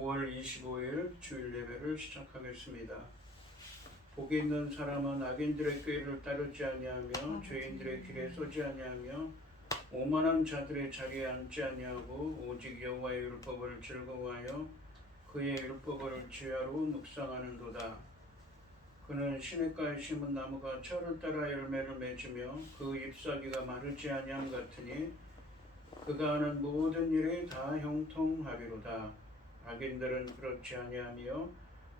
5월 25일 주일 예배를 시작하겠습니다. 복이 있는 사람은 악인들의 꾀를 따르지 아니하며 죄인들의 길에 서지 아니하며 오만한 자들의 자리에 앉지 아니하고 오직 여호와의 율법을 즐거워하여 그의 율법을 지혜로 묵상하는도다. 그는 시냇가에 심은 나무가 철을 따라 열매를 맺으며 그 잎사귀가 마르지 아니함 같으니 그가 하는 모든 일이 다 형통하리로다. 악인들은 그렇지 아니하며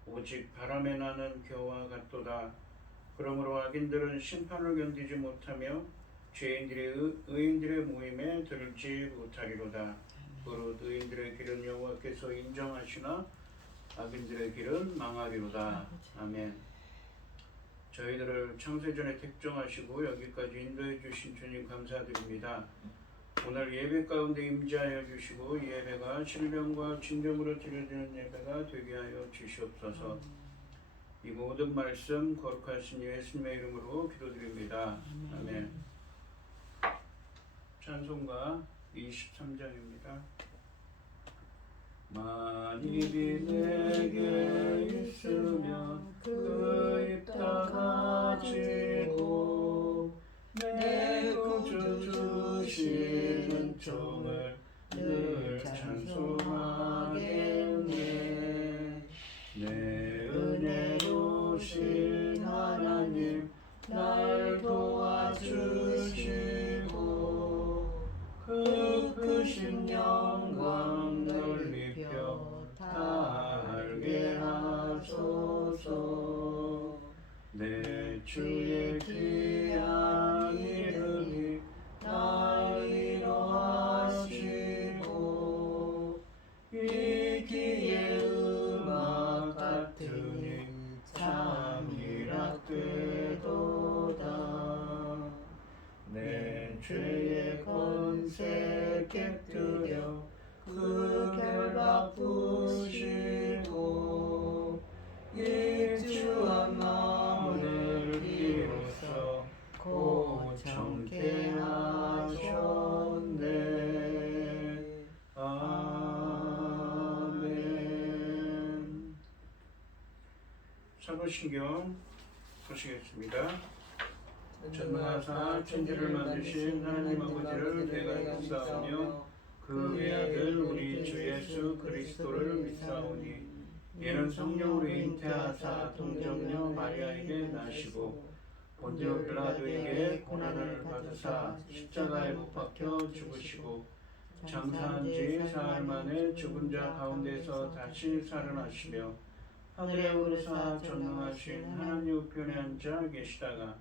오직 바람에 나는 겨와 같도다. 그러므로 악인들은 심판을 견디지 못하며 죄인들이 의인들의 모임에 들지 못하리로다. 그릇 의인들의 길은 여호와께서 인정하시나 악인들의 길은 망하리로다. 아멘. 저희들을 창세전에 택정하시고 여기까지 인도해 주신 주님 감사드립니다. 오늘 예배 가운데 임재하여 주시고 예배가 신령과 진정으로 드려지는 예배가 되게 하여 주시옵소서. 이 모든 말씀 거룩하신 예수님의 이름으로 기도드립니다. 아멘. 찬송가 23장입니다. 만입이 내게 있으면 그 입 다 가지고 내 구주 주시는 종을 늘 찬송하겠네. 내 은혜로우신 하나님 날 도와주시고 그 크신 영광 널리 펴 다 알게 하소서. 내 주의 귀한 이름이 날 위로하시고 이 귀의 음악 같으니 참 희락되도다. 내 죄의 권세 깨뜨려 그 결박 부시고 입주한 마음을 비로소 고청케 하셨네. 아멘. 사도신경 보시겠습니다. 전능하사 천지를 만드신 하나님 아버지를 내가 믿사오며 그 외아들 우리 주 예수 그리스도를 믿사오니 이는 성령으로 잉태하사 동정녀 마리아에게 나시고 본디오 빌라도에게 고난을 받으사 십자가에 못 박혀 죽으시고 장사한 지 사흘 만에 죽은 자 가운데서 다시 살아나시며 하늘에 오르사 전능하신 하나님 우편에 앉아 계시다가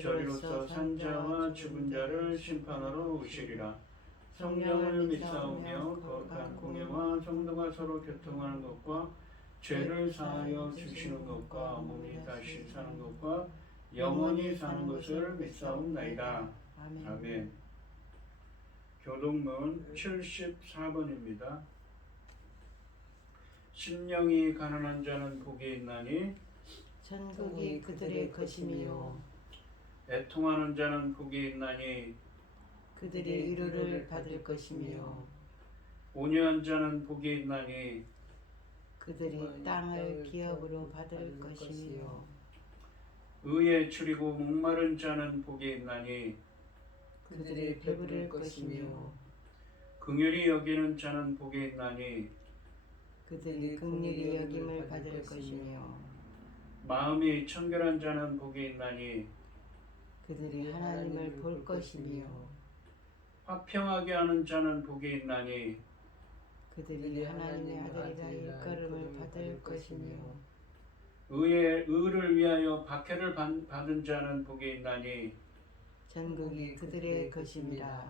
저리로서 산자와 죽은 자를 심판하러 오시리라. 성령을 믿사오며 거룩한 공예와 성도가 서로 교통하는 것과 죄를 사하여 주시는 것과 몸이 다시 사는 것과 영원히 사는 것을 믿사옵나이다. 아멘. 교동문 74번입니다. 심령이 가난한 자는 복이 있나니 천국이 그들의 것이며 애통하는 자는 복이 있나니 그들의 위로를 받을 것이며 온유한 자는 복이 있나니 그들이 땅을 기업으로 받을 것이며 의에 추리고 목마른 자는 복이 있나니 그들이 배부를 것이며 긍휼히 여기는 자는 복이 있나니 그들이 긍휼히 여김을 받을 것이며 마음이 청결한 자는 복이 있나니 그들이 하나님을 볼 것이며 화평하게 하는 자는 복이 있나니 그들이 하나님의 아들이라 일컬음을 받을 것이며 의를 위하여 박해를 받은 자는 복이 있나니 천국이 그들의 것입니다.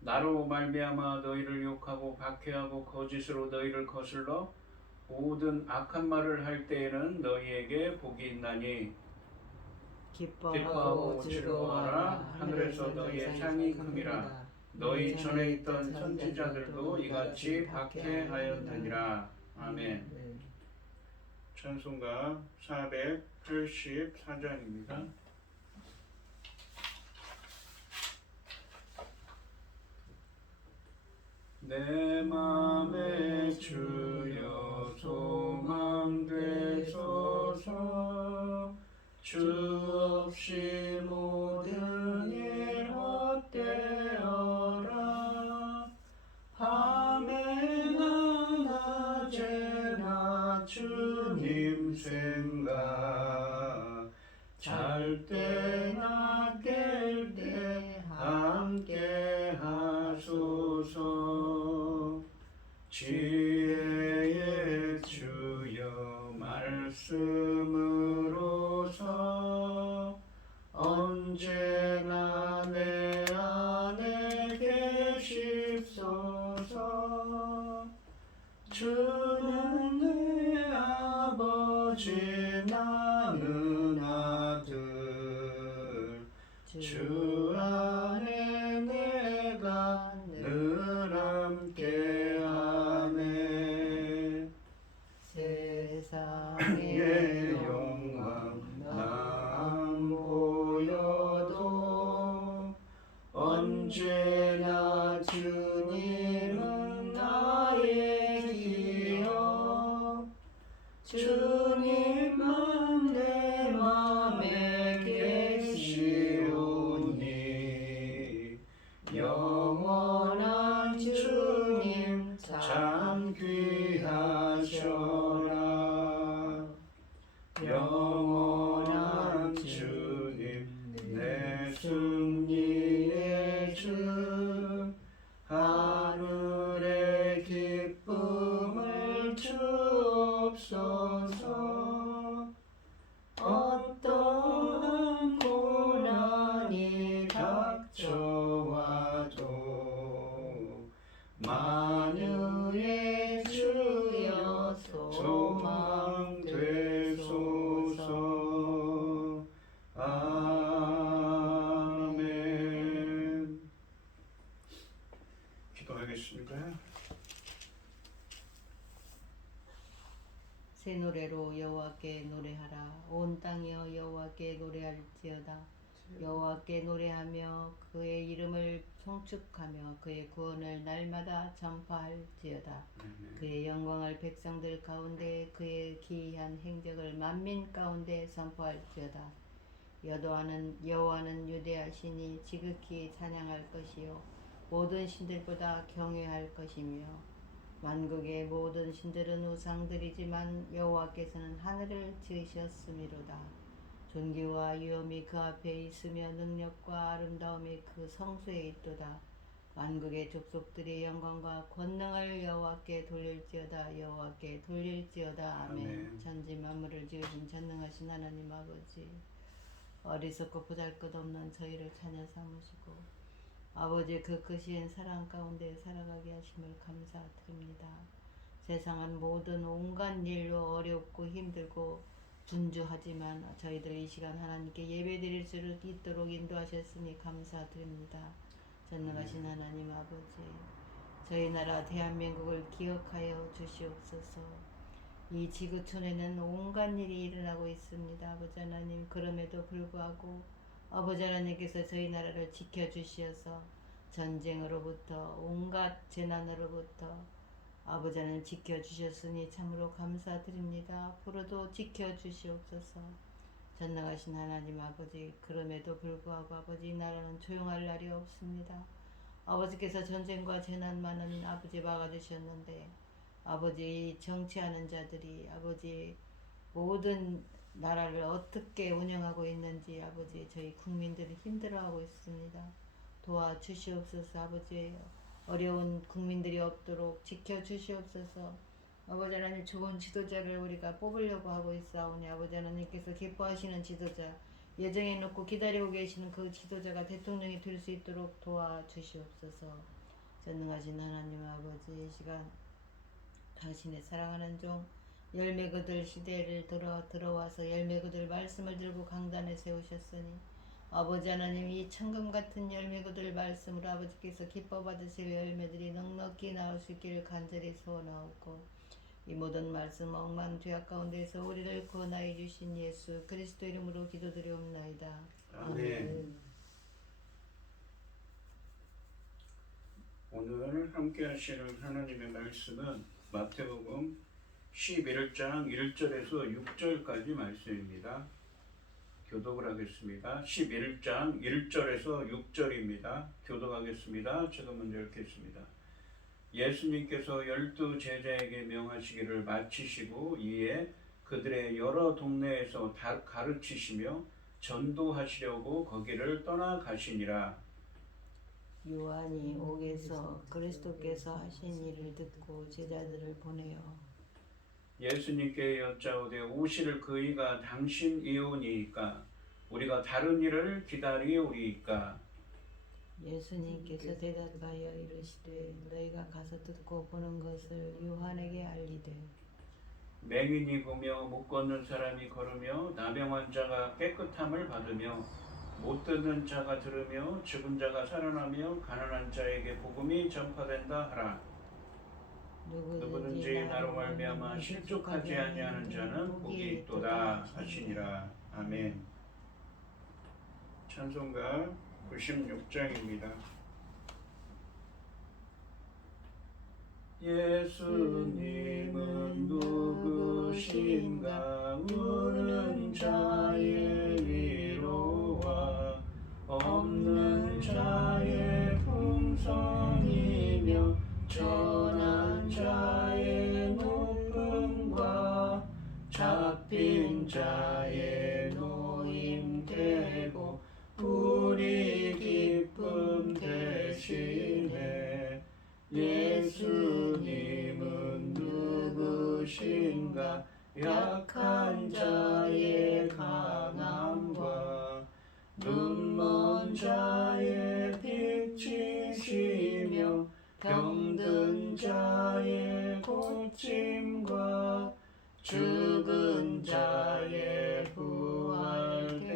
나로 말미암아 너희를 욕하고 박해하고 거짓으로 너희를 거슬러 모든 악한 말을 할 때에는 너희에게 복이 있나니 기뻐하고 즐거워하라. 하늘에서 너희의 상이 큼이라. 너희 전에 있던 선지자들도 이같이 박해하였느니라. 아멘. 찬송가 484장입니다. 내 맘에 주 주옵소서. 주 없이 모든 일 헛되어라. 밤에나 낮에나 주님 생각, 잘 때나 깰 때 함께 하소서. 지혜의 주여 말씀으로서 언제나 내 안에 계십소서. 주는 내 아버지 나는 아들, 주 안에 내가 늘 함께하네. 세상의 영광 난 보여도 언제나 주님은 나의 기억. 주님만 내 맘에 계시오니 영원한 주님 참 귀하셔라. 영원한 주님 내 승리의 주, 하늘의 기쁨을 주옵소서. 어떠한 고난이 닥쳐와도 만유의 주여 소망 되소서. 아멘. 기도하겠습니다. 새 노래로 여호와께 노래하라. 온 땅이여 여호와께 노래할지어다. 여호와께 노래하며 그의 이름을 송축하며 그의 구원을 날마다 전파할지어다. 그의 영광을 백성들 가운데 그의 기이한 행적을 만민 가운데 선포할지어다. 여호와는 유대하시니 지극히 찬양할 것이요 모든 신들보다 경외할 것이며, 만국의 모든 신들은 우상들이지만 여호와께서는 하늘을 지으셨음이로다. 존귀와 위엄이 그 앞에 있으며 능력과 아름다움이 그 성소에 있도다. 만국의 족속들이 영광과 권능을 여호와께 돌릴지어다. 여호와께 돌릴지어다. 아멘. 아멘. 천지 만물을 지으신 전능하신 하나님 아버지, 어리석고 보잘것없는 저희를 자녀 삼으시고 아버지의 그 크신 사랑 가운데 살아가게 하심을 감사드립니다. 세상은 모든 온갖 일로 어렵고 힘들고 분주하지만 저희들 이 시간 하나님께 예배드릴 수 있도록 인도하셨으니 감사드립니다. 전능하신 하나님 아버지, 저희 나라 대한민국을 기억하여 주시옵소서. 이 지구촌에는 온갖 일이 일어나고 있습니다. 아버지 하나님, 그럼에도 불구하고 아버지 하나님께서 저희 나라를 지켜주시어서 전쟁으로부터 온갖 재난으로부터 아버지 하나님 지켜주셨으니 참으로 감사드립니다. 앞으로도 지켜주시옵소서. 전능하신 하나님 아버지, 그럼에도 불구하고 아버지, 이 나라는 조용할 날이 없습니다. 아버지께서 전쟁과 재난만은 아버지 막아주셨는데 아버지, 정치하는 자들이 아버지 모든 나라를 어떻게 운영하고 있는지 아버지, 저희 국민들이 힘들어하고 있습니다. 도와주시옵소서. 아버지, 어려운 국민들이 없도록 지켜주시옵소서. 아버지 하나님, 좋은 지도자를 우리가 뽑으려고 하고 있사오니 아버지 하나님께서 기뻐하시는 지도자, 예정해 놓고 기다리고 계시는 그 지도자가 대통령이 될 수 있도록 도와주시옵소서. 전능하신 하나님 아버지, 이 시간 당신의 사랑하는 종 열매 거둘 시대를 들어와서 열매 거둘 말씀을 들고 강단에 세우셨으니 아버지 하나님, 이 천금 같은 열매 거둘 말씀으로 아버지께서 기뻐 받으실 열매들이 넉넉히 나올 수 있기를 간절히 소원하옵고, 이 모든 말씀 억만 죄악 가운데서 우리를 구원하여 주신 예수 그리스도 이름으로 기도드리옵나이다. 아멘. 오늘 함께 하시는 하나님의 말씀은 마태복음 11장 1절에서 6절까지 말씀입니다. 교독을 하겠습니다. 11장 1절에서 6절입니다. 교독하겠습니다. 제가 먼저 읽겠습니다. 예수님께서 12 제자에게 명하시기를 마치시고 이에 그들의 여러 동네에서 가르치시며 전도하시려고 거기를 떠나가시니라. 요한이 옥에서 그리스도께서 하신 일을 듣고 제자들을 보내어 예수님께 여짜오되 오실 그이가 당신이오니이까 우리가 다른 일을 기다리오리이까. 예수님께서 대답하여 이르시되 너희가 가서 듣고 보는 것을 요한에게 알리되 맹인이 보며 못 걷는 사람이 걸으며 나병 자가 깨끗함을 받으며 못 듣는 자가 들으며 죽은 자가 살아나며 가난한 자에게 복음이 전파된다 하라. 누구든지 나로 말미암아 실족하지 아니하는 자는 복이 있도다 하시니라. 아멘. 찬송가 96장입니다. 예수님은 누구신가 우는 자의 위로와 없는 자의 풍성이며 전한 자의 높음과 잡힌 자의 노임되고 우리 기쁨 되시네. 예수님은 누구신가 약한 자의 강함과 눈먼 자의 빛이시며 병든 자의 고침과 죽은 자의 부활되고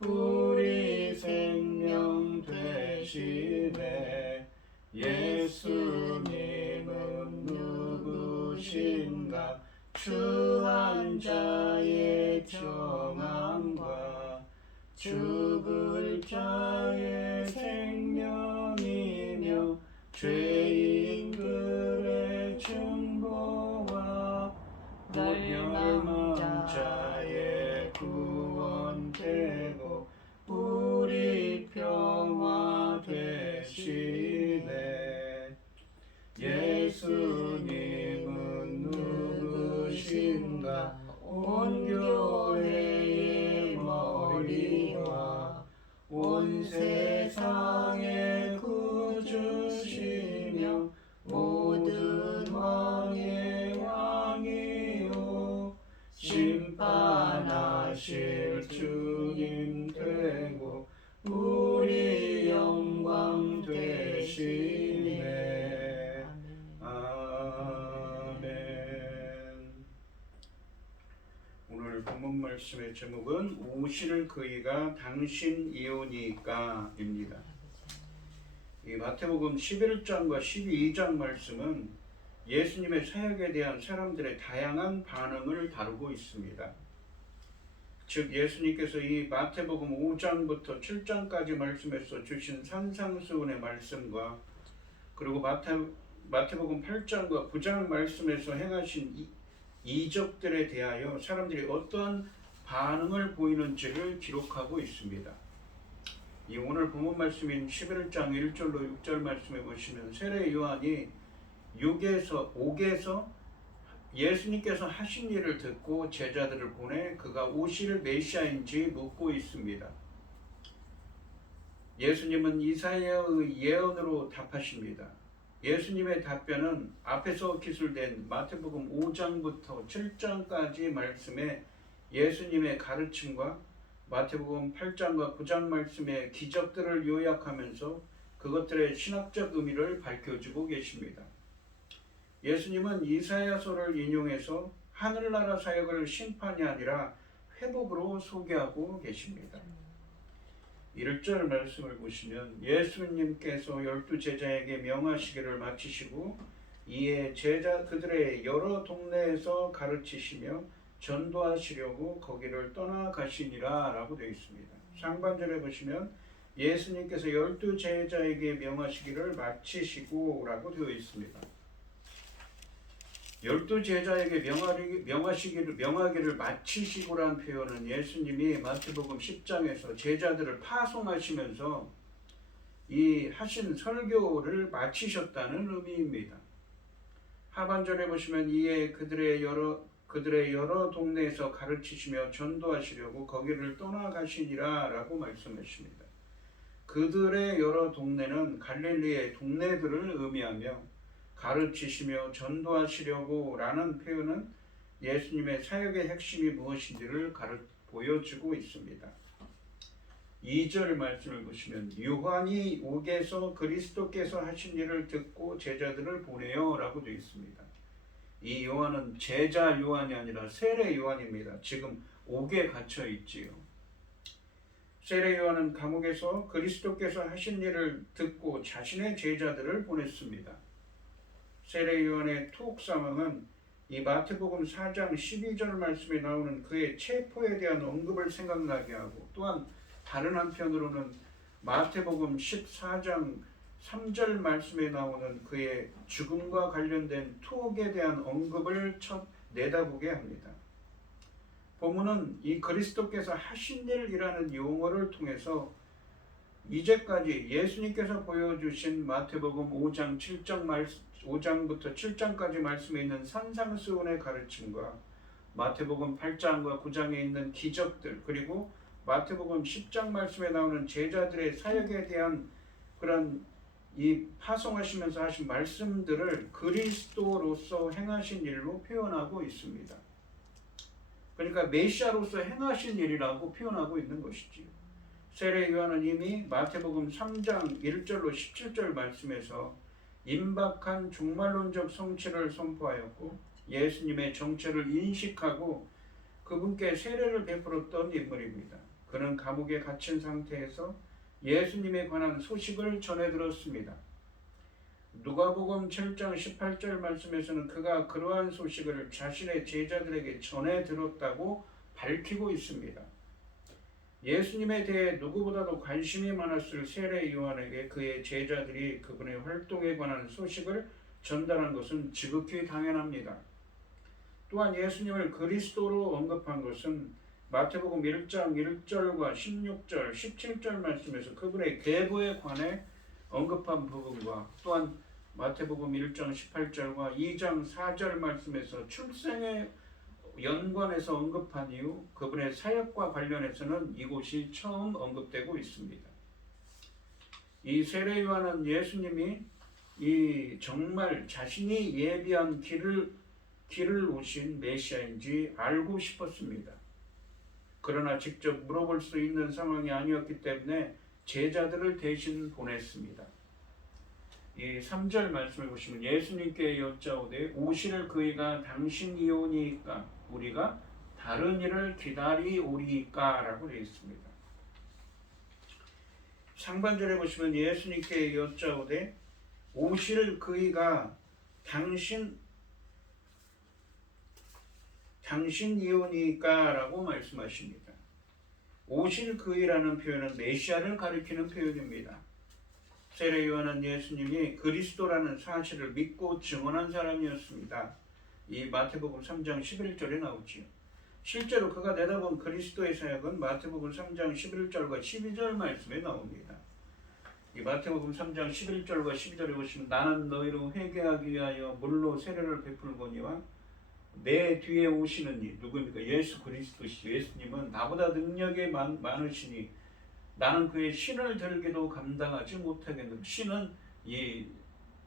우리 생명 되시네. 예수님은 누구신가 추한 자의 정함과 죽을 자의 생명이며 죄인들의 중보와 멸망 자의 구원되고 우리 평화 되시네. 예수님은 누구신가 온 교회의 머리와 온 세상의 구주시며 모든 왕의 왕이요 심판하실 주님 되고 우리 영광 되시네. 아멘. 오늘 본문 말씀의 제목은 오실 그이가 당신이오니까입니다. 이 마태복음 11장과 12장 말씀은 예수님의 사역에 대한 사람들의 다양한 반응을 다루고 있습니다. 즉 예수님께서 이 마태복음 5장부터 7장까지 말씀에서 주신 산상수훈의 말씀과 그리고 마태복음 8장과 9장 말씀에서 행하신 이적들에 대하여 사람들이 어떠한 반응을 보이는지를 기록하고 있습니다. 이 오늘 본문 말씀인 11장 1절로 6절 말씀에 보시면 세례 요한이 옥에서 예수님께서 하신 일을 듣고 제자들을 보내 그가 오실 메시아인지 묻고 있습니다. 예수님은 이사야의 예언으로 답하십니다. 예수님의 답변은 앞에서 기술된 마태복음 5장부터 7장까지 말씀에 예수님의 가르침과 마태복음 8장과 9장 말씀의 기적들을 요약하면서 그것들의 신학적 의미를 밝혀주고 계십니다. 예수님은 이사야서를 인용해서 하늘나라 사역을 심판이 아니라 회복으로 소개하고 계십니다. 1절 말씀을 보시면 예수님께서 12 제자에게 명하시기를 마치시고 이에 그들의 여러 동네에서 가르치시며 전도하시려고 거기를 떠나가시니라 라고 되어 있습니다. 상반절에 보시면 예수님께서 12 제자에게 명하시기를 마치시고 라고 되어 있습니다. 열두 제자에게 명하기를 마치시고란 표현은 예수님이 마태복음 10장에서 제자들을 파송하시면서 이 하신 설교를 마치셨다는 의미입니다. 하반절에 보시면 이에 그들의 여러 동네에서 가르치시며 전도하시려고 거기를 떠나가시니라 라고 말씀하십니다. 그들의 여러 동네는 갈릴리의 동네들을 의미하며 가르치시며 전도하시려고 라는 표현은 예수님의 사역의 핵심이 무엇인지를 보여주고 있습니다. 2절 말씀을 보시면 요한이 옥에서 그리스도께서 하신 일을 듣고 제자들을 보내요 라고 되어 있습니다. 이 요한은 제자 요한이 아니라 세례 요한입니다. 지금 옥에 갇혀 있지요. 세례 요한은 감옥에서 그리스도께서 하신 일을 듣고 자신의 제자들을 보냈습니다. 세례 요한의 투옥 상황은 이 마태복음 4장 12절 말씀에 나오는 그의 체포에 대한 언급을 생각나게 하고, 또한 다른 한편으로는 마태복음 14장 3절 말씀에 나오는 그의 죽음과 관련된 투옥에 대한 언급을 내다보게 합니다. 본문은 이 그리스도께서 하신 일이라는 용어를 통해서 이제까지 예수님께서 보여주신 마태복음 5장부터 7장까지 말씀에 있는 산상수훈의 가르침과 마태복음 8장과 9장에 있는 기적들, 그리고 마태복음 10장 말씀에 나오는 제자들의 사역에 대한 그런 이 파송하시면서 하신 말씀들을 그리스도로서 행하신 일로 표현하고 있습니다. 그러니까 메시아로서 행하신 일이라고 표현하고 있는 것이지요. 세례 요한은 이미 마태복음 3장 1절로 17절 말씀에서 임박한 종말론적 성취를 선포하였고 예수님의 정체를 인식하고 그분께 세례를 베풀었던 인물입니다. 그는 감옥에 갇힌 상태에서 예수님에 관한 소식을 전해 들었습니다. 누가복음 7장 18절 말씀에서는 그가 그러한 소식을 자신의 제자들에게 전해 들었다고 밝히고 있습니다. 예수님에 대해 누구보다도 관심이 많았을 세례 요한에게 그의 제자들이 그분의 활동에 관한 소식을 전달한 것은 지극히 당연합니다. 또한 예수님을 그리스도로 언급한 것은 마태복음 1장 1절과 16절, 17절 말씀에서 그분의 계보에 관해 언급한 부분과 또한 마태복음 1장 18절과 2장 4절 말씀에서 출생에 연관해서 언급한 이후 그분의 사역과 관련해서는 이곳이 처음 언급되고 있습니다. 이 세례 요한은 예수님이 이 정말 자신이 예비한 길을 오신 메시아인지 알고 싶었습니다. 그러나 직접 물어볼 수 있는 상황이 아니었기 때문에 제자들을 대신 보냈습니다. 이 3절 말씀을 보시면 예수님께 여짜오되 오실 그이가 당신이오니까 우리가 다른 일을 기다리오리까 라고 되어 있습니다. 상반절에 보시면 예수님께 여짜오되 오실 그이가 당신이오니까 라고 말씀하십니다. 오실 그이라는 표현은 메시아를 가리키는 표현입니다. 세례 요한은 예수님이 그리스도라는 사실을 믿고 증언한 사람이었습니다. 이 마태복음 3장 11절에 나오지요. 실제로 그가 내다본 그리스도의 사역은 마태복음 3장 11절과 12절 말씀에 나옵니다. 이 마태복음 3장 11절과 12절에 보시면 나는 너희로 회개하기 위하여 물로 세례를 베풀거니와 내 뒤에 오시는 이 누구입니까? 예수 그리스도시. 예수님은 나보다 능력이 많으시니 나는 그의 신을 들기도 감당하지 못하겠노라. 신은 이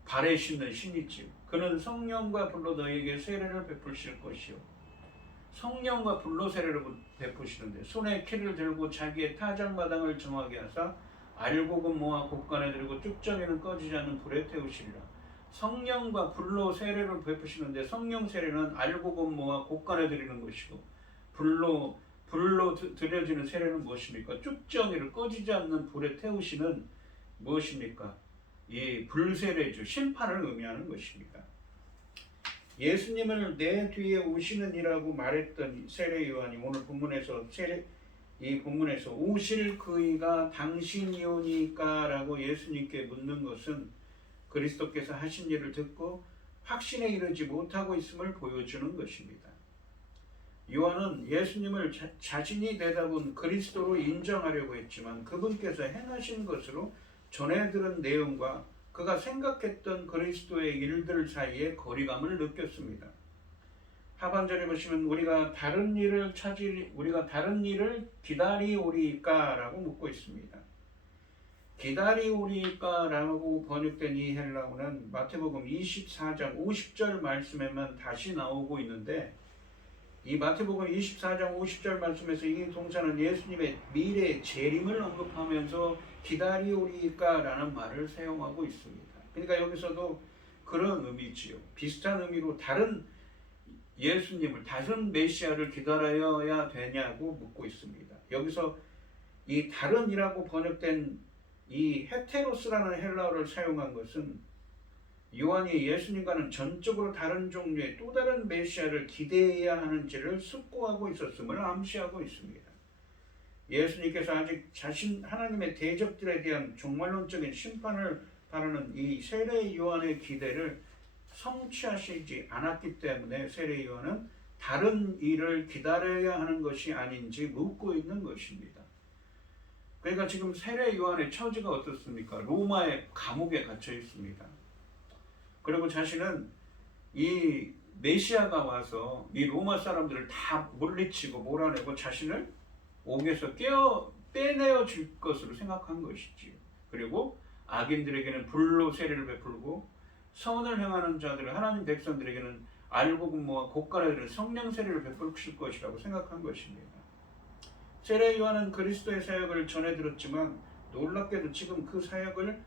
발에 신는 신이지요. 그는 성령과 불로 너희에게 세례를 베푸실 것이요. 성령과 불로 세례를 베푸시는데 손에 키를 들고 자기의 타작마당을 정하게 하사 알곡은 모아 곡간에 들고 쭉정이는 꺼지지 않는 불에 태우시리라. 성령과 불로 세례를 베푸시는데 성령 세례는 알곡은 모아 곡간에 드리는 것이고 불로 드려지는 세례는 무엇입니까? 쭉정이를 꺼지지 않는 불에 태우시는 무엇입니까? 이 불세례죠. 심판을 의미하는 것입니다. 예수님을 내 뒤에 오시는 이라고 말했던 세례 요한이 오늘 본문에서 이 본문에서 오실 그이가 당신이오니까 라고 예수님께 묻는 것은 그리스도께서 하신 일을 듣고 확신에 이르지 못하고 있음을 보여주는 것입니다. 요한은 예수님을 자신이 내다본 그리스도로 인정하려고 했지만 그분께서 행하신 것으로 전해 들은 내용과 그가 생각했던 그리스도의 일들 사이에 거리감을 느꼈습니다. 하반절에 보시면 우리가 다른 일을 기다리오리까라고 묻고 있습니다. 기다리오리까라고 번역된 이 헬라어는 마태복음 24장 50절 말씀에만 다시 나오고 있는데, 이 마태복음 24장 50절 말씀에서 이 동사는 예수님의 미래 재림을 언급하면서 기다리오리까라는 말을 사용하고 있습니다. 그러니까 여기서도 그런 의미지요. 비슷한 의미로 다른 예수님을, 다른 메시아를 기다려야 되냐고 묻고 있습니다. 여기서 이 다른이라고 번역된 이 헤테로스라는 헬라어를 사용한 것은 요한이 예수님과는 전적으로 다른 종류의 또 다른 메시아를 기대해야 하는지를 숙고하고 있었음을 암시하고 있습니다. 예수님께서 아직 하나님의 대적들에 대한 종말론적인 심판을 바라는 이 세례 요한의 기대를 성취하시지 않았기 때문에 세례 요한은 다른 일을 기다려야 하는 것이 아닌지 묻고 있는 것입니다. 그러니까 지금 세례 요한의 처지가 어떻습니까? 로마의 감옥에 갇혀 있습니다. 그리고 자신은 이 메시아가 와서 이 로마 사람들을 다 물리치고 몰아내고 자신을 옥에서 빼내어 줄 것으로 생각한 것이지요. 그리고 악인들에게는 불로 세례를 베풀고 선을 행하는 자들, 하나님 백성들에게는 알고 분모와 고깔에 성령 세례를 베풀실 것이라고 생각한 것입니다. 세례 요한은 그리스도의 사역을 전해 들었지만 놀랍게도 지금 그 사역을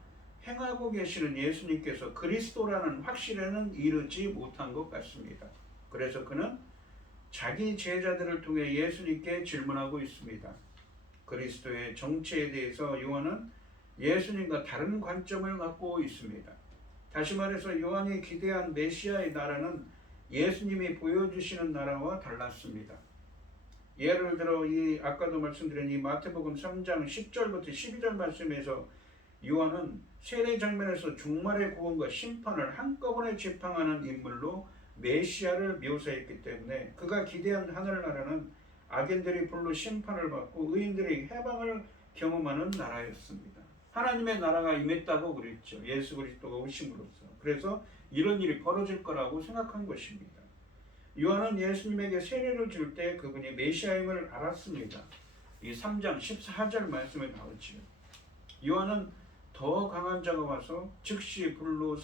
행하고 계시는 예수님께서 그리스도라는 확신에는 이르지 못한 것 같습니다. 그래서 그는 자기 제자들을 통해 예수님께 질문하고 있습니다. 그리스도의 정체에 대해서 요한은 예수님과 다른 관점을 갖고 있습니다. 다시 말해서 요한이 기대한 메시아의 나라는 예수님이 보여주시는 나라와 달랐습니다. 예를 들어 아까도 말씀드린 이 마태복음 3장 10절부터 12절 말씀에서 요한은 세례 장면에서 종말의 구원과 심판을 한꺼번에 지팡하는 인물로 메시아를 묘사했기 때문에 그가 기대한 하늘나라는 악인들이 불로 심판을 받고 의인들이 해방을 경험하는 나라였습니다. 하나님의 나라가 임했다고 그랬죠. 예수 그리스도가 오심으로써. 그래서 이런 일이 벌어질 거라고 생각한 것입니다. 요한은 예수님에게 세례를 줄 때 그분이 메시아임을 알았습니다. 이 3장 14절 말씀에 나오지요. 요한은 더 강한 자가 와서 즉시 불과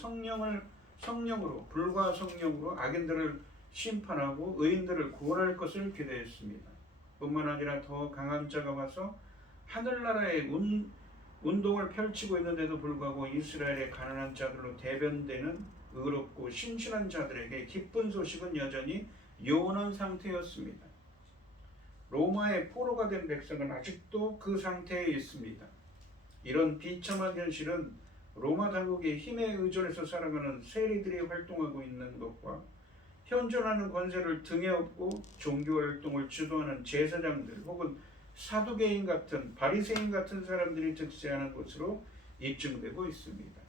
성령으로 악인들을 심판하고 의인들을 구원할 것을 기대했습니다. 뿐만 아니라 더 강한 자가 와서 하늘나라의 운동을 펼치고 있는데도 불구하고 이스라엘의 가난한 자들로 대변되는 의롭고 신실한 자들에게 기쁜 소식은 여전히 요원한 상태였습니다. 로마의 포로가 된 백성은 아직도 그 상태에 있습니다. 이런 비참한 현실은 로마 당국의 힘에 의존해서 살아가는 세리들이 활동하고 있는 것과 현존하는 권세를 등에 업고 종교활동을 주도하는 제사장들 혹은 사두개인 같은 바리새인 같은 사람들이 득세하는 것으로 입증되고 있습니다.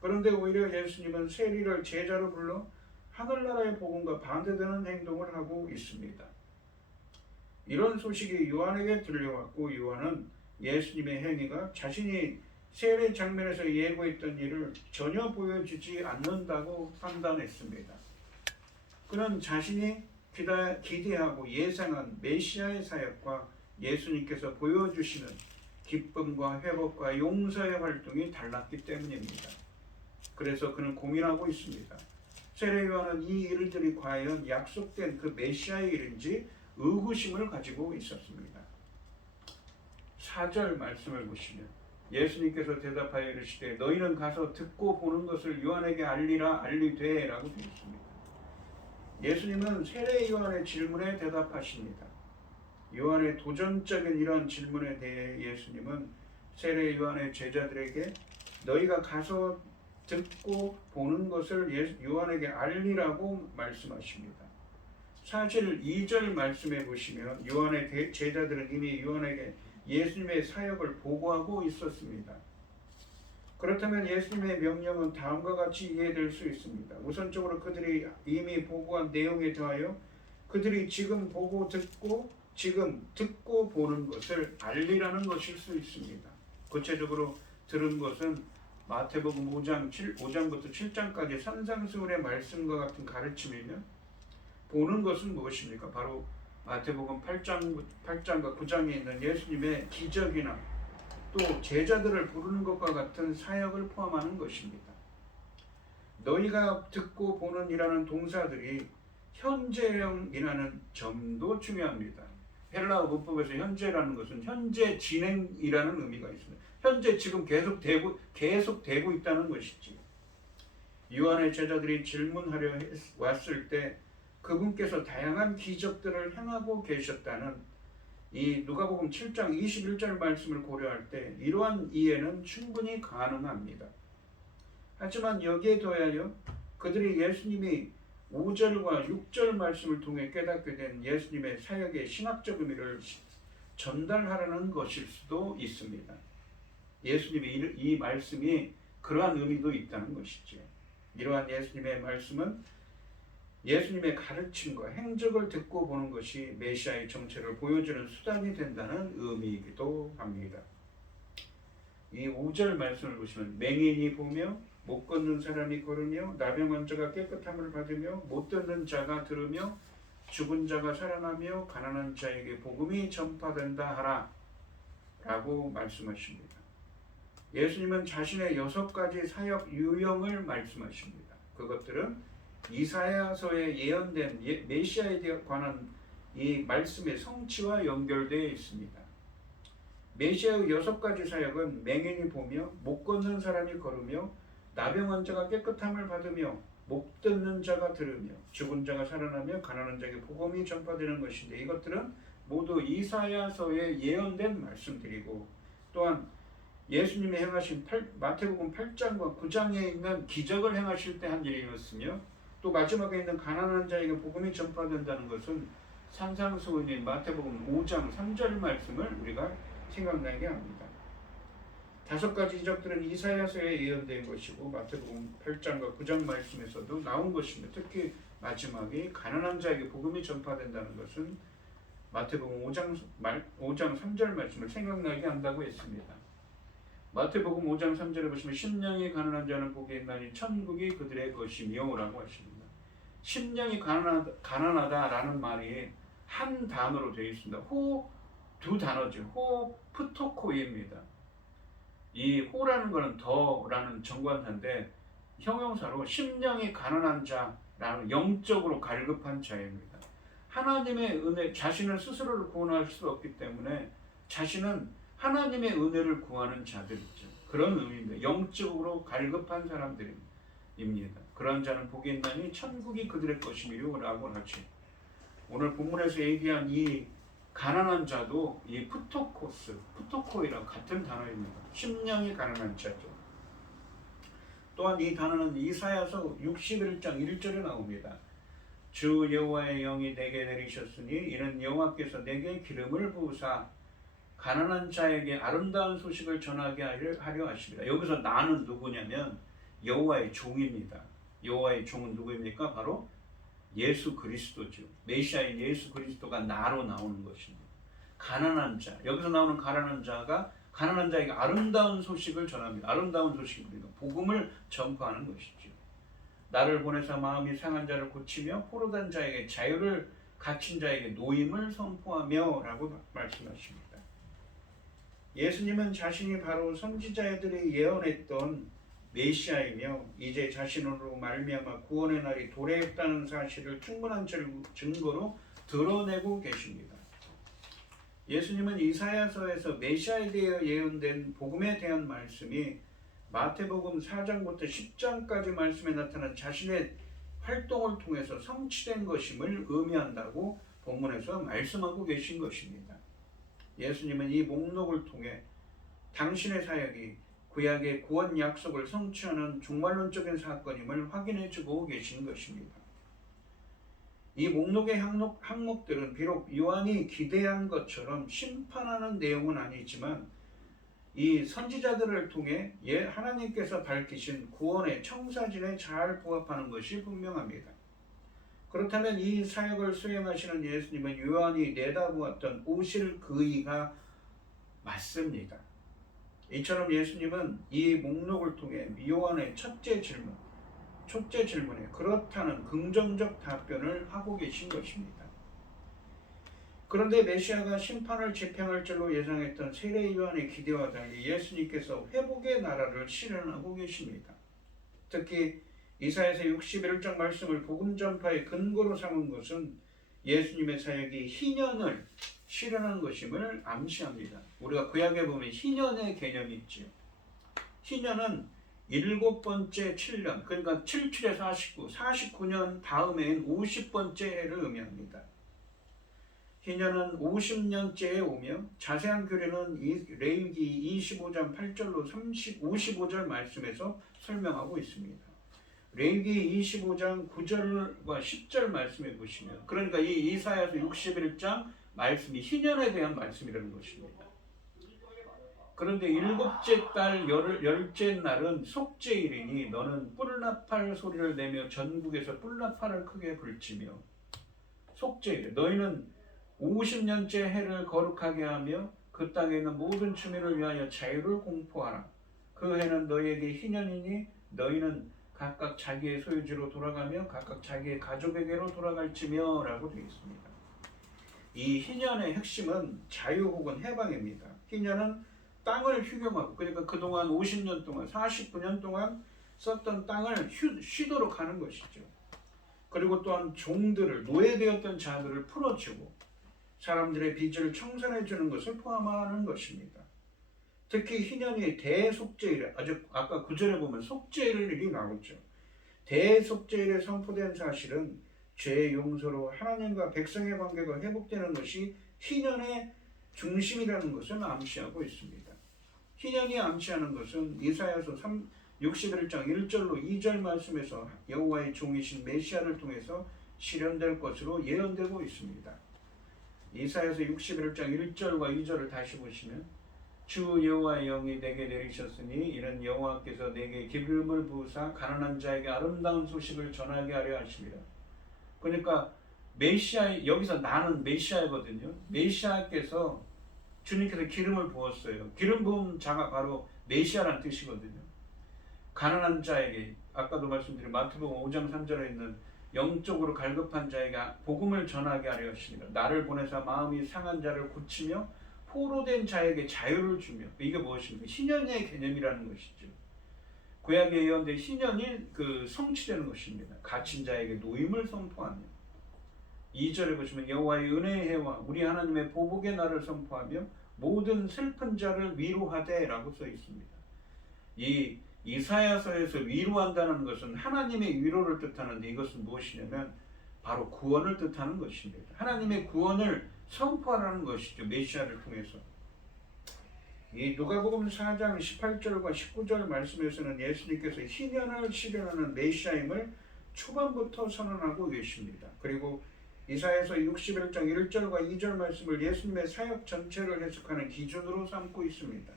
그런데 오히려 예수님은 세리를 제자로 불러 하늘나라의 복음과 반대되는 행동을 하고 있습니다. 이런 소식이 요한에게 들려왔고 요한은 예수님의 행위가 자신이 세례 장면에서 예고했던 일을 전혀 보여주지 않는다고 판단했습니다. 그는 자신이 기대하고 예상한 메시아의 사역과 예수님께서 보여주시는 기쁨과 회복과 용서의 활동이 달랐기 때문입니다. 그래서 그는 고민하고 있습니다. 세례 요한은 이 일들이 과연 약속된 그 메시아의 일인지 의구심을 가지고 있었습니다. 4절 말씀을 보시면 예수님께서 대답하여 이르시되 너희는 가서 듣고 보는 것을 요한에게 알리되 라고 되어 있습니다. 예수님은 세례 요한의 질문에 대답하십니다. 요한의 도전적인 이러한 질문에 대해 예수님은 세례 요한의 제자들에게 너희가 가서 듣고 보는 것을 요한에게 알리라고 말씀하십니다. 사실 2절 말씀에 보시면 요한의 제자들은 이미 요한에게 예수님의 사역을 보고하고 있었습니다. 그렇다면 예수님의 명령은 다음과 같이 이해될 수 있습니다. 우선적으로 그들이 이미 보고한 내용에 더하여 그들이 지금 보고 듣고 보는 것을 알리라는 것일 수 있습니다. 구체적으로 들은 것은 마태복음 5장부터 7장까지 산상수훈의 말씀과 같은 가르침이며, 보는 것은 무엇입니까? 바로 마태복음 8장과 9장에 있는 예수님의 기적이나 또 제자들을 부르는 것과 같은 사역을 포함하는 것입니다. 너희가 듣고 보는 이라는 동사들이 현재형이라는 점도 중요합니다. 헬라어 문법에서 현재라는 것은 현재 진행이라는 의미가 있습니다. 현재 지금 계속되고 있다는 것이지. 요한의 제자들이 질문하려 왔을 때 그분께서 다양한 기적들을 행하고 계셨다는 이 누가복음 7장 21절 말씀을 고려할 때 이러한 이해는 충분히 가능합니다. 하지만 여기에 더하여 그들이 예수님이 5절과 6절 말씀을 통해 깨닫게 된 예수님의 사역의 신학적 의미를 전달하라는 것일 수도 있습니다. 예수님의 이 말씀이 그러한 의미도 있다는 것이죠. 이러한 예수님의 말씀은 예수님의 가르침과 행적을 듣고 보는 것이 메시아의 정체를 보여주는 수단이 된다는 의미이기도 합니다. 이 5절 말씀을 보시면 맹인이 보며 못 걷는 사람이 걸으며 나병 자가 깨끗함을 받으며 못 듣는 자가 들으며 죽은 자가 살아나며 가난한 자에게 복음이 전파된다 하라 라고 말씀하십니다. 예수님은 자신의 6가지 사역 유형을 말씀하십니다. 그것들은 이사야서에 예언된 메시아에 관한 이 말씀의 성취와 연결되어 있습니다. 메시아의 6가지 사역은 맹인이 보며 못 걷는 사람이 걸으며 나병 환자가 깨끗함을 받으며 못 듣는 자가 들으며 죽은 자가 살아나며 가난한 자에게 복음이 전파되는 것인데, 이것들은 모두 이사야서에 예언된 말씀들이고, 또한 예수님이 행하신 마태복음 8장과 9장에 있는 기적을 행하실 때 한 일이었으며, 또 마지막에 있는 가난한 자에게 복음이 전파된다는 것은 산상수훈인 마태복음 5장 3절 말씀을 우리가 생각나게 합니다. 5가지 이적들은 이사야서에 예언된 것이고 마태복음 8장과 9장 말씀에서도 나온 것입니다. 특히 마지막에 가난한 자에게 복음이 전파된다는 것은 마태복음 5장 3절 말씀을 생각나게 한다고 했습니다. 마태복음 5장 3절에 보시면 심령이 가난한 자는 복이 있나니 천국이 그들의 것이며 라고 하십니다. 심령이 가난하다라는 말이 한 단어로 되어 있습니다. 두 단어죠. 프토코입니다. 이 호라는 것은 더라는 정관사인데 형용사로 심령이 가난한 자라는 영적으로 갈급한 자입니다. 하나님의 은혜, 자신은 스스로를 구원할 수 없기 때문에 자신은 하나님의 은혜를 구하는 자들이죠. 그런 의미입니다. 영적으로 갈급한 사람들입니다. 그런 자는 복이 있나니 천국이 그들의 것이며 라고 하죠. 오늘 본문에서 얘기한 이 가난한 자도 이 푸토코이랑 같은 단어입니다. 심령이 가난한 자죠. 또한 이 단어는 이사야서 61장 1절에 나옵니다. 주 여호와의 영이 내게 내리셨으니 이는 여호와께서 내게 기름을 부으사 가난한 자에게 아름다운 소식을 전하게 하려 하십니다. 여기서 나는 누구냐면 여호와의 종입니다. 여호와의 종은 누구입니까? 바로 예수 그리스도죠. 메시아인 예수 그리스도가 나로 나오는 것입니다. 가난한 자, 여기서 나오는 가난한 자가 가난한 자에게 아름다운 소식을 전합니다. 아름다운 소식입니다. 복음을 전파하는 것이죠. 나를 보내사 마음이 상한 자를 고치며 포로된 자에게 자유를, 갇힌 자에게 노임을 선포하며 라고 말씀하십니다. 예수님은 자신이 바로 선지자들이 예언했던 메시아이며 이제 자신으로 말미암아 구원의 날이 도래했다는 사실을 충분한 증거로 드러내고 계십니다. 예수님은 이사야서에서 메시아에 대해 예언된 복음에 대한 말씀이 마태복음 4장부터 10장까지 말씀에 나타난 자신의 활동을 통해서 성취된 것임을 의미한다고 본문에서 말씀하고 계신 것입니다. 예수님은 이 목록을 통해 당신의 사역이 구약의 구원 약속을 성취하는 종말론적인 사건임을 확인해주고 계신 것입니다. 이 목록의 항목들은 비록 요한이 기대한 것처럼 심판하는 내용은 아니지만 이 선지자들을 통해 하나님께서 밝히신 구원의 청사진에 잘 부합하는 것이 분명합니다. 그렇다면 이 사역을 수행하시는 예수님은 요한이 내다보았던 오실 그이가 맞습니다. 이처럼 예수님은 이 목록을 통해 요한의 첫째 질문에 그렇다는 긍정적 답변을 하고 계신 것입니다. 그런데 메시아가 심판을 집행할 줄로 예상했던 세례 요한의 기대와 달리 예수님께서 회복의 나라를 실현하고 계십니다. 특히 이사야서 61장 말씀을 복음 전파의 근거로 삼은 것은 예수님의 사역이 희년을 실현한 것임을 암시합니다. 우리가 구약에 보면 희년의 개념이 있죠. 희년은 7번째 7년, 그러니까 77에 49, 49년 다음에는 50번째 해를 의미합니다. 희년은 50년째에 오며 자세한 교리는 레위기 25장 8절로 55절 말씀에서 설명하고 있습니다. 레위기 25장 9절과 10절 말씀에 보시면, 그러니까 이 이사야서 61장 말씀이 희년에 대한 말씀이라는 것입니다. 그런데 7째 달 열째 날은 속죄일이니 너는 뿔나팔 소리를 내며 전국에서 뿔나팔을 크게 불치며, 속죄일, 너희는 50년째 해를 거룩하게 하며 그 땅에 있는 모든 주민을 위하여 자유를 공포하라. 그 해는 너희에게 희년이니 너희는 각각 자기의 소유지로 돌아가며 각각 자기의 가족에게로 돌아갈지며 라고 되어 있습니다. 이 희년의 핵심은 자유 혹은 해방입니다. 희년은 땅을 휴경하고, 그러니까 그동안 50년 동안 49년 동안 썼던 땅을 쉬도록 하는 것이죠. 그리고 또한 종들을, 노예되었던 자들을 풀어주고 사람들의 빚을 청산해 주는 것을 포함하는 것입니다. 특히 희년이 대속죄일, 아까 9절에 보면 속죄일이 나오죠. 대속죄일에 선포된 사실은 죄의 용서로 하나님과 백성의 관계가 회복되는 것이 희년의 중심이라는 것을 암시하고 있습니다. 희년이 암시하는 것은 이사야서 61장 1절로 2절 말씀에서 여호와의 종이신 메시아를 통해서 실현될 것으로 예언되고 있습니다. 이사야서 61장 1절과 2절을 다시 보시면, 주 여호와의 영이 내게 내리셨으니 이는 여호와께서 내게 기름을 부으사 가난한 자에게 아름다운 소식을 전하게 하려 하심이라. 그러니까 메시아, 여기서 나는 메시아거든요. 메시아께서, 주님께서 기름을 부었어요. 기름 부은 자가 바로 메시아라는 뜻이거든요. 가난한 자에게, 아까도 말씀드린 마태복음 5장 3절에 있는 영적으로 갈급한 자에게 복음을 전하게 하려 하십니다. 나를 보내사 마음이 상한 자를 고치며 포로된 자에게 자유를 주며, 이게 무엇입니까? 희년의 개념이라는 것이죠. 구약에 예언된 희년이 성취되는 것입니다. 갇힌 자에게 노임을 선포하며, 2절에 보시면 여호와의 은혜의 해와 우리 하나님의 보복의 날을 선포하며 모든 슬픈 자를 위로하되 라고 써 있습니다. 이 이사야서에서 위로한다는 것은 하나님의 위로를 뜻하는데, 이것은 무엇이냐면 바로 구원을 뜻하는 것입니다. 하나님의 구원을 선포하라는 것이죠. 메시아를 통해서. 이 누가복음 4장 18절과 19절 말씀에서는 예수님께서 희년을 실현하는 메시아임을 초반부터 선언하고 계십니다. 그리고 이사야서 61장 1절과 2절 말씀을 예수님의 사역 전체를 해석하는 기준으로 삼고 있습니다.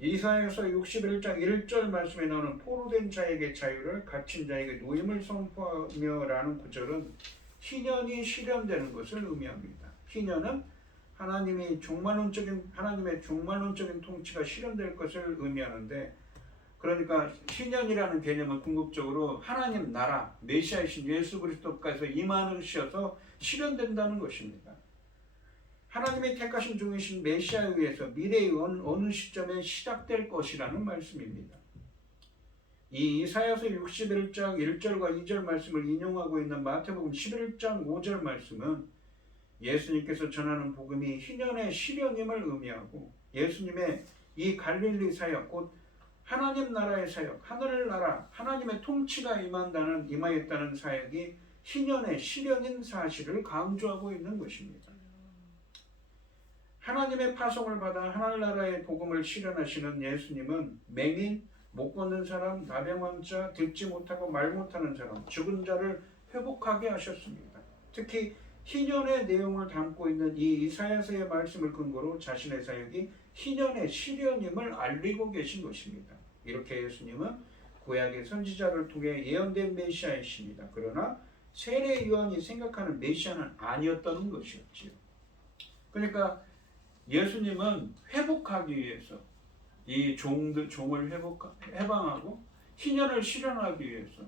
이사야서 61장 1절 말씀에 나오는 포로된 자에게 자유를, 갇힌 자에게 노임을 선포하며 라는 구절은 희년이 실현되는 것을 의미합니다. 희년은 하나님의 종말론적인 통치가 실현될 것을 의미하는데, 그러니까 희년이라는 개념은 궁극적으로 하나님 나라, 메시아이신 예수 그리스도께서 임하셔서 실현된다는 것입니다. 하나님의 택하신 종이신 메시아에 의해서 미래의 어느 시점에 시작될 것이라는 말씀입니다. 이 이사야서 61장 1절과 2절 말씀을 인용하고 있는 마태복음 11장 5절 말씀은 예수님께서 전하는 복음이 희년의 실현임을 의미하고, 예수님의 이 갈릴리 사역, 곧 하나님 나라의 사역, 하늘나라 하나님의 통치가 임하였다는 사역이 희년의 실현인 사실을 강조하고 있는 것입니다. 하나님의 파송을 받아 하늘나라의 복음을 실현하시는 예수님은 맹인, 못 걷는 사람, 나병 자, 듣지 못하고 말 못하는 사람, 죽은 자를 회복하게 하셨습니다. 특히 희년의 내용을 담고 있는 이 이사야서의 말씀을 근거로 자신의 사역이 희년의 시련임을 알리고 계신 것입니다. 이렇게 예수님은 구약의 선지자를 통해 예언된 메시아이십니다. 그러나 세례 요한이 생각하는 메시아는 아니었다는 것이었지요. 그러니까 예수님은 회복하기 위해서 이 종을 해방하고 희년을 실현하기 위해서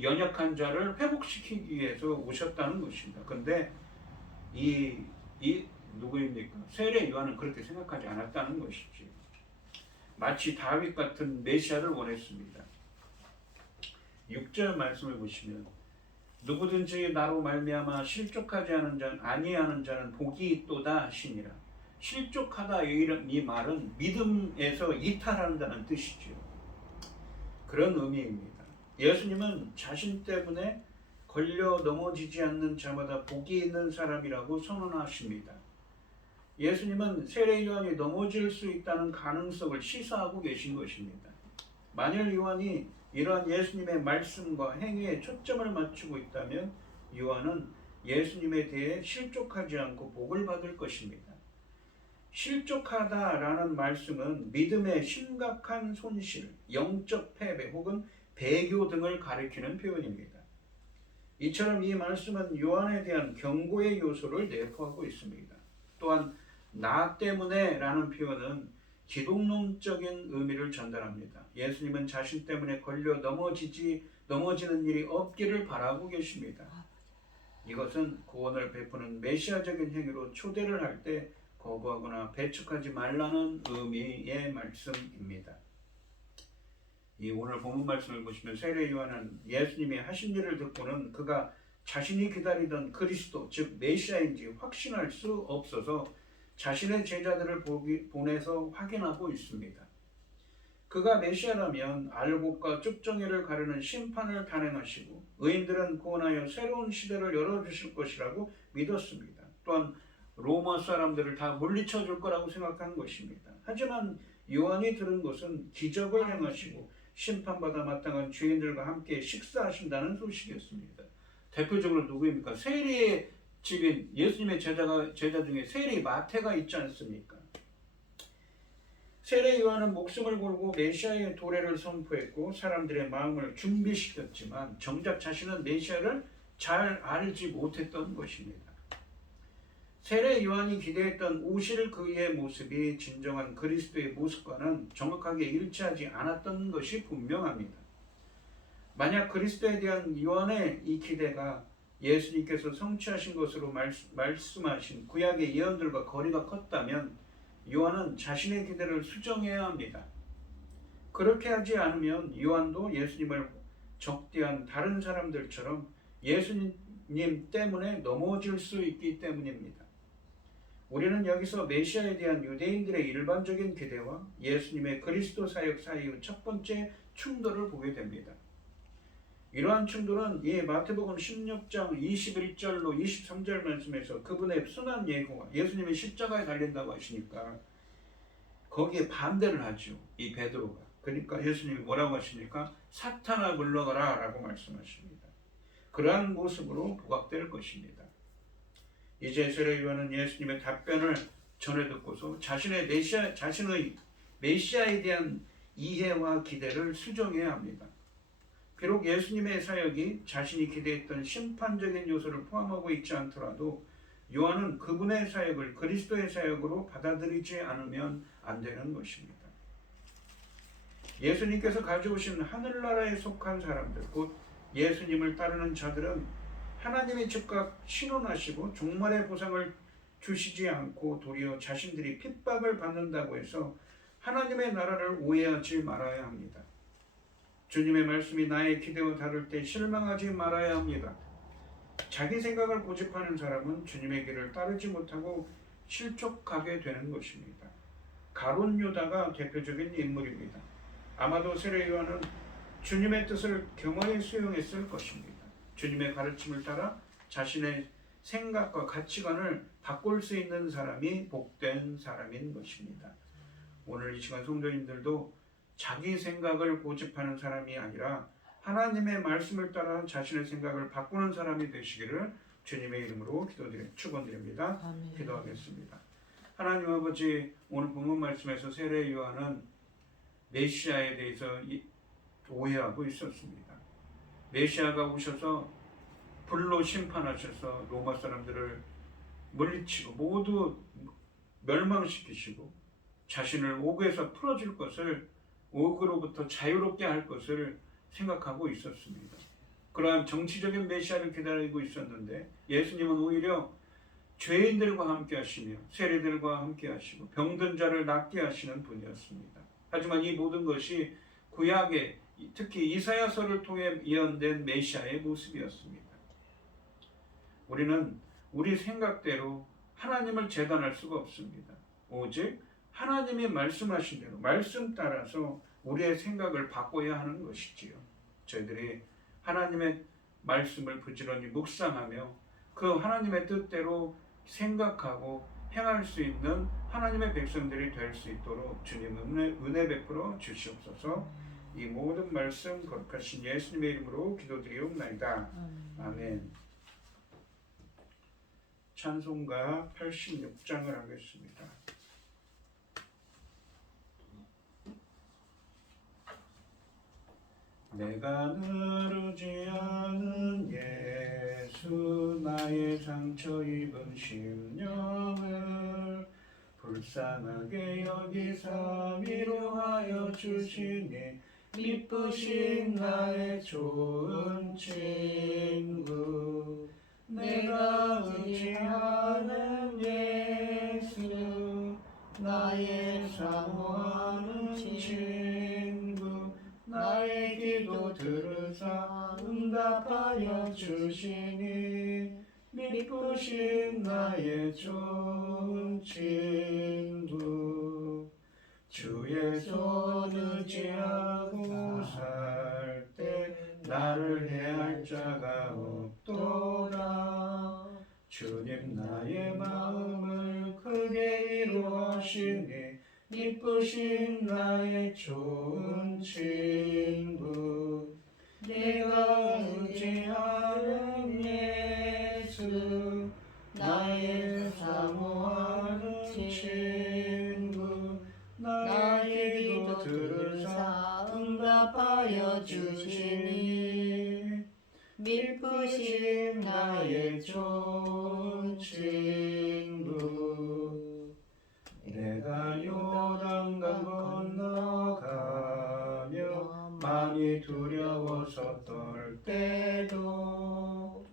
연약한 자를 회복시키기 위해서 오셨다는 것입니다. 근데 이 누구입니까? 세례 요한은 그렇게 생각하지 않았다는 것이지. 마치 다윗 같은 메시아를 원했습니다. 6절 말씀을 보시면 누구든지 나로 말미암아 실족하지 아니하는 자는 복이 있도다 하시니라. 실족하다 이 말은 믿음에서 이탈한다는 뜻이죠. 그런 의미입니다. 예수님은 자신 때문에 걸려 넘어지지 않는 자마다 복이 있는 사람이라고 선언하십니다. 예수님은 세례 요한이 넘어질 수 있다는 가능성을 시사하고 계신 것입니다. 만일 요한이 이러한 예수님의 말씀과 행위에 초점을 맞추고 있다면 요한은 예수님에 대해 실족하지 않고 복을 받을 것입니다. 실족하다라는 말씀은 믿음의 심각한 손실, 영적 패배 혹은 배교 등을 가리키는 표현입니다. 이처럼 이 말씀은 요한에 대한 경고의 요소를 내포하고 있습니다. 또한 나 때문에 라는 표현은 기독론적인 의미를 전달합니다. 예수님은 자신 때문에 걸려 넘어지는 일이 없기를 바라고 계십니다. 이것은 구원을 베푸는 메시아적인 행위로 초대를 할 때 거부하거나 배척하지 말라는 의미의 말씀입니다. 이 오늘 본문 말씀을 보시면 세례 요한은 예수님이 하신 일을 듣고는 그가 자신이 기다리던 그리스도 즉 메시아인지 확신할 수 없어서 자신의 제자들을 보내서 확인하고 있습니다. 그가 메시아라면 알곡과 쭉정이를 가르는 심판을 단행하시고 의인들은 구원하여 새로운 시대를 열어주실 것이라고 믿었습니다. 또한 로마 사람들을 다 물리쳐 줄 거라고 생각한 것입니다. 하지만 요한이 들은 것은 기적을 행하시고 심판받아 마땅한 죄인들과 함께 식사하신다는 소식이었습니다. 대표적으로 누구입니까? 세리의 집인 예수님의 제자 중에 세리 마태가 있지 않습니까? 세례 요한은 목숨을 걸고 메시아의 도래를 선포했고 사람들의 마음을 준비시켰지만 정작 자신은 메시아를 잘 알지 못했던 것입니다. 세례 요한이 기대했던 오실 그의 모습이 진정한 그리스도의 모습과는 정확하게 일치하지 않았던 것이 분명합니다. 만약 그리스도에 대한 요한의 이 기대가 예수님께서 성취하신 것으로 말씀하신 구약의 예언들과 거리가 컸다면 요한은 자신의 기대를 수정해야 합니다. 그렇게 하지 않으면 요한도 예수님을 적대한 다른 사람들처럼 예수님 때문에 넘어질 수 있기 때문입니다. 우리는 여기서 메시아에 대한 유대인들의 일반적인 기대와 예수님의 그리스도 사역 사이의 첫 번째 충돌을 보게 됩니다. 이러한 충돌은 이 마태복음 16장 21절로 23절 말씀에서 그분의 순한 예고가 예수님이 십자가에 달린다고 하시니까 거기에 반대를 하죠. 이 베드로가. 그러니까 예수님이 뭐라고 하십니까? 사탄아 물러가라 라고 말씀하십니다. 그러한 모습으로 부각될 것입니다. 이제 세례 요한은 예수님의 답변을 전해 듣고서 자신의 메시아에 대한 이해와 기대를 수정해야 합니다. 비록 예수님의 사역이 자신이 기대했던 심판적인 요소를 포함하고 있지 않더라도 요한은 그분의 사역을 그리스도의 사역으로 받아들이지 않으면 안 되는 것입니다. 예수님께서 가져오신 하늘나라에 속한 사람들, 곧 예수님을 따르는 자들은 하나님이 즉각 신원하시고 종말의 보상을 주시지 않고 도리어 자신들이 핍박을 받는다고 해서 하나님의 나라를 오해하지 말아야 합니다. 주님의 말씀이 나의 기대와 다를 때 실망하지 말아야 합니다. 자기 생각을 고집하는 사람은 주님의 길을 따르지 못하고 실족하게 되는 것입니다. 가룟 유다가 대표적인 인물입니다. 아마도 세례 요한은 주님의 뜻을 겸허히 수용했을 것입니다. 주님의 가르침을 따라 자신의 생각과 가치관을 바꿀 수 있는 사람이 복된 사람인 것입니다. 오늘 이 시간 성도님들도 자기 생각을 고집하는 사람이 아니라 하나님의 말씀을 따라 자신의 생각을 바꾸는 사람이 되시기를 주님의 이름으로 축원드립니다. 아멘. 기도하겠습니다. 하나님 아버지, 오늘 본문 말씀에서 세례 요한은 메시아에 대해서 오해하고 있었습니다. 메시아가 오셔서 불로 심판하셔서 로마 사람들을 물리치고 모두 멸망시키시고 자신을 옥에서 풀어줄 것을, 옥으로부터 자유롭게 할 것을 생각하고 있었습니다. 그러한 정치적인 메시아를 기다리고 있었는데 예수님은 오히려 죄인들과 함께 하시며 세리들과 함께 하시고 병든 자를 낫게 하시는 분이었습니다. 하지만 이 모든 것이 구약의, 특히 이사야서를 통해 예언된 메시아의 모습이었습니다. 우리는 우리 생각대로 하나님을 재단할 수가 없습니다. 오직 하나님이 말씀하신 대로 말씀 따라서 우리의 생각을 바꿔야 하는 것이지요. 저희들이 하나님의 말씀을 부지런히 묵상하며 그 하나님의 뜻대로 생각하고 행할 수 있는 하나님의 백성들이 될 수 있도록 주님 은혜 베풀어 주시옵소서. 이 모든 말씀 거룩하신 예수님의 이름으로 기도드리옵나이다. 아멘. 찬송가 86장을 하겠습니다. 내가 누르지 않은 예수, 나의 상처 입은 심령을 불쌍하게 여기사 위로하여 주시니 미쁘신 나의 좋은 친구. 내가 의지하는 예수, 나의 사모하는 친구. 나의 기도 들으사 응답하여 주시니 미쁘신 나의 좋은 친구. 주의 손 의지하고 살 때 나를 해할 자가 없도다. 주님 나의 마음을 크게 이루하시니 미쁘신 나의 좋은 친구. 내가 의지하는 예수, 나의 사모하는 친구. 나의 기도 들으사 응답하여 주시니 미쁘신 나의 좋은 친구. 내가 요단강 건너가며 많이 두려워서 떨 때도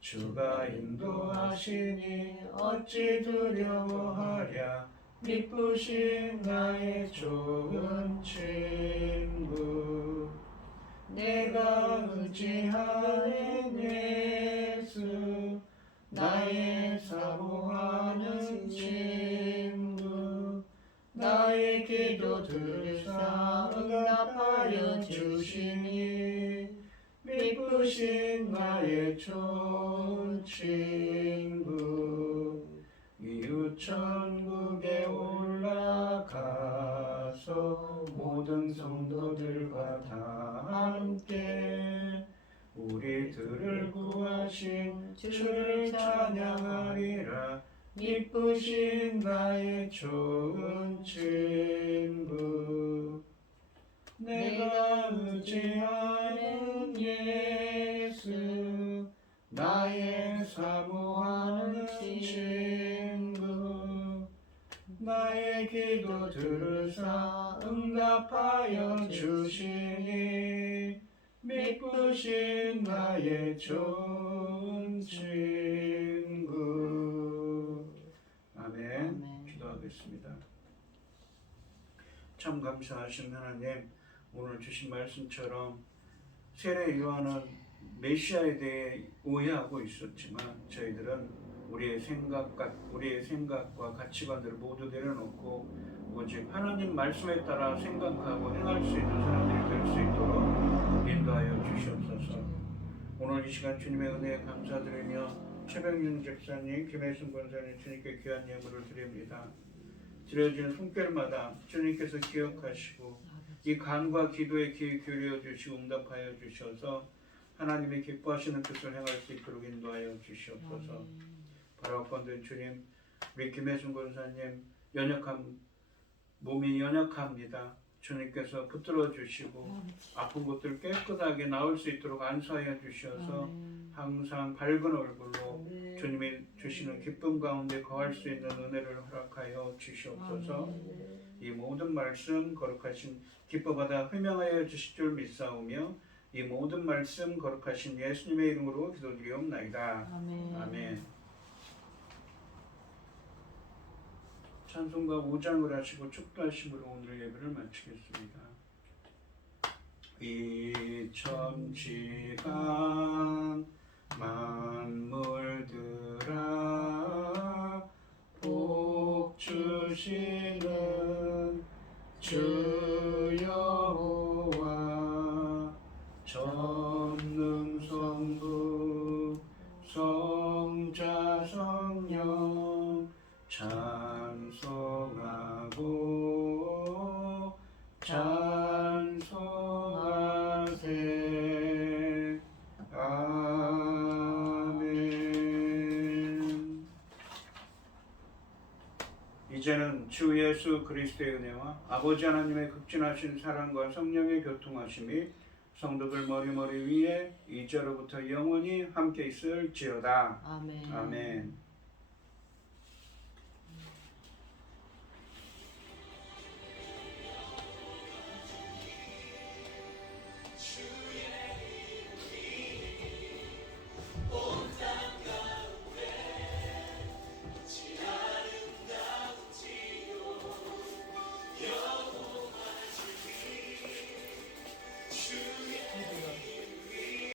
주가 인도하시니 어찌 두려워하랴. 미쁘신 나의 좋은 친구. 내가 의지하는 예수, 나의 사모하는 친구. 나의 기도 들으사 응답하여 주시니 미쁘신 나의 좋은 친구. 이웃 천국에 올라가서 모든 성도들과 다 함께 우리들을 구하신 주를 찬양하리라. 미쁘신 나의 좋은 친구. 내가 의지하는 예수, 나의 사모하는 친구. 나의 기도 들으사 응답하여 주시니 미쁘신 나의 좋은 친구. 아멘. 기도하겠습니다. 참 감사하신 하나님, 오늘 주신 말씀처럼 세례 요한은 메시아에 대해 오해하고 있었지만 저희들은 우리의 생각과 가치관들을 모두 내려놓고 오직 하나님 말씀에 따라 생각하고 행할 수 있는 사람들이 될 수 있도록 인도하여 주시옵소서. 오늘 이 시간 주님의 은혜에 감사드리며 최병윤 집사님, 김혜순 권사님 주님께 귀한 예물을 드립니다. 드려지는 손길마다 주님께서 기억하시고 이 간과 기도에 귀 기울여 주시고 응답하여 주셔서 하나님이 기뻐하시는 뜻을 행할 수 있도록 인도하여 주시옵소서. 아멘. 바라건대 주님, 우리 김혜순 권사님 몸이 연약합니다. 주님께서 붙들어 주시고 아픈 것들 깨끗하게 나을 수 있도록 안수하여 주셔서 아멘. 항상 밝은 얼굴로 아멘. 주님이 주시는 기쁨 가운데 거할 수 있는 은혜를 허락하여 주시옵소서. 이 모든 말씀 거룩하신 기뻐받아 흠명하여 주실 줄 믿사오며 이 모든 말씀 거룩하신 예수님의 이름으로 기도드리옵나이다. 아멘. 아멘. 찬송가 5장을 하시고 축도하심으로 오늘 예배를 마치겠습니다. 이천지간 만물들아 복 주시는 주 여호와 전능성부 성자 성령 찬송하고 찬송하세. 아멘. 이제는 주 예수 그리스도의 은혜와 아버지 하나님의 극진하신 사랑과 성령의 교통하심이 성도들 머리머리 위에 이제로부터 영원히 함께 있을지어다. 아멘. 아멘.